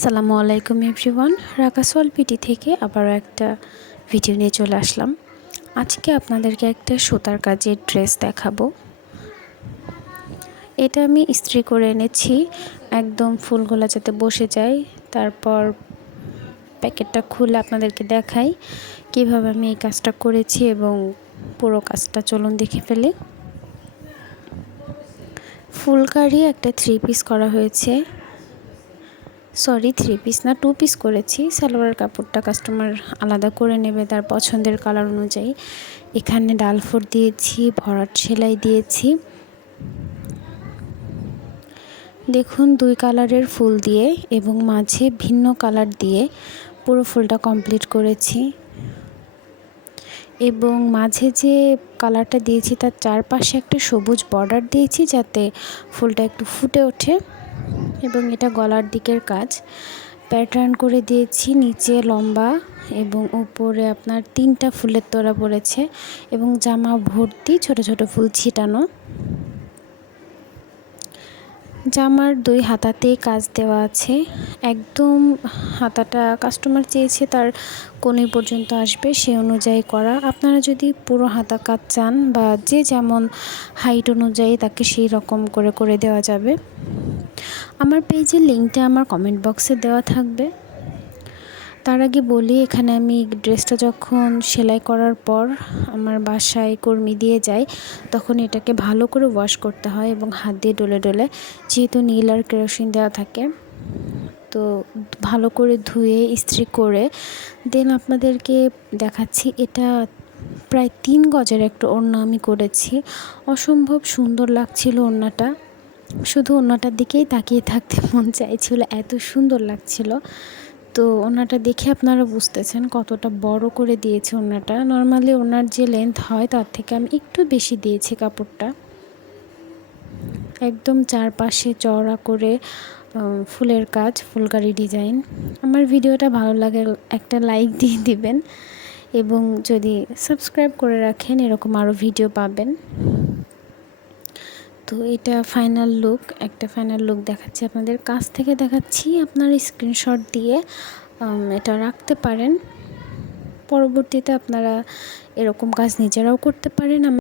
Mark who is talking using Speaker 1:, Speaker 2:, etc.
Speaker 1: আসসালামু আলাইকুম everyone. রাকাসওয়াল PT থেকে আবারও একটা ভিডিও নিয়ে চলে আসলাম। আজকে আপনাদেরকে একটা সুতার কাজের ড্রেস দেখাবো। এটা আমি ইস্ত্রি করে এনেছি, একদম ফুলগুলো যাতে বসে যায়। তারপর প্যাকেটটা খুলে আপনাদেরকে দেখাই কীভাবে আমি এই কাজটা করেছি এবং পুরো কাজটা চলুন দেখে ফেলে। ফুলকারি একটা থ্রি পিস করা হয়েছে। সরি থ্রি পিস না টু পিস করেছি। সালোয়ার কাপড়টা কাস্টমার আলাদা করে নেবে তার পছন্দের কালার অনুযায়ী। এখানে ডালফোর দিয়েছি, ভরাট সেলাই দিয়েছি। দেখুন, দুই কালারের ফুল দিয়ে এবং মাঝে ভিন্ন কালার দিয়ে পুরো ফুলটা কমপ্লিট করেছি। এবং মাঝে যে কালারটা দিয়েছি, তার চারপাশে একটা সবুজ বর্ডার দিয়েছি যাতে ফুলটা একটু ফুটে ওঠে। এবং এটা গলার দিকের কাজ। প্যাটার্ন করে দিয়েছি নিচে লম্বা এবং উপরে আপনার তিনটা ফুলের তোড়া পড়েছে এবং জামা ভর্তি ছোট ছোট ফুল ছিটানো। জামার দুই হাতাতেই কাজ দেওয়া আছে। একদম হাতাটা কাস্টমার চেয়েছে তার কোনই পর্যন্ত আসবে সে অনুযায়ী করা। আপনারা যদি পুরো হাতা কাজ চান বা যে যেমন হাইট অনুযায়ী তাকে সেই রকম করে করে দেওয়া যাবে। আমার পেজের লিঙ্কটা আমার কমেন্ট বক্সে দেওয়া থাকবে। তার আগে বলি, এখানে আমি ড্রেসটা যখন সেলাই করার পর আমার বাসায় কর্মী দিয়ে যাই, তখন এটাকে ভালো করে ওয়াশ করতে হয় এবং হাত দিয়ে ডলে ডলে, যেহেতু নীল আর কেরোসিন দেওয়া থাকে, তো ভালো করে ধুয়ে, ইস্ত্রি করে দেন আপনাদেরকে দেখাচ্ছি, এটা প্রায় তিন গজের একটা ওড়না আমি করেছি। অসম্ভব সুন্দর লাগছিল ওড়নাটা। শুধু ওনাটার দিকেই তাকিয়ে থাকতে মন চাইছিল, এত সুন্দর লাগছিল। তো ওনাটা দেখে আপনারা বুঝতেছেন কতটা বড় করে দিয়েছে ওনাটা নর্মালি ওনার যে লেন্থ হয়, তার থেকে আমি একটু বেশি দিয়েছি কাপড়টা। একদম চারপাশে চওড়া করে ফুলের কাজ, ফুলকারি ডিজাইন আমার ভিডিওটা ভালো লাগে, একটা লাইক দিয়ে দিবেন এবং যদি সাবস্ক্রাইব করে রাখেন, এরকম আরও ভিডিও পাবেন। তো এটা ফাইনাল লুক একটা ফাইনাল লুক দেখাচ্ছি আপনাদের। কাছ থেকে দেখাচ্ছি আপনার স্ক্রিনশট দিয়ে এটা রাখতে পারেন। পরবর্তীতে আপনারা এরকম কাজ নিজেরাও করতে পারেন।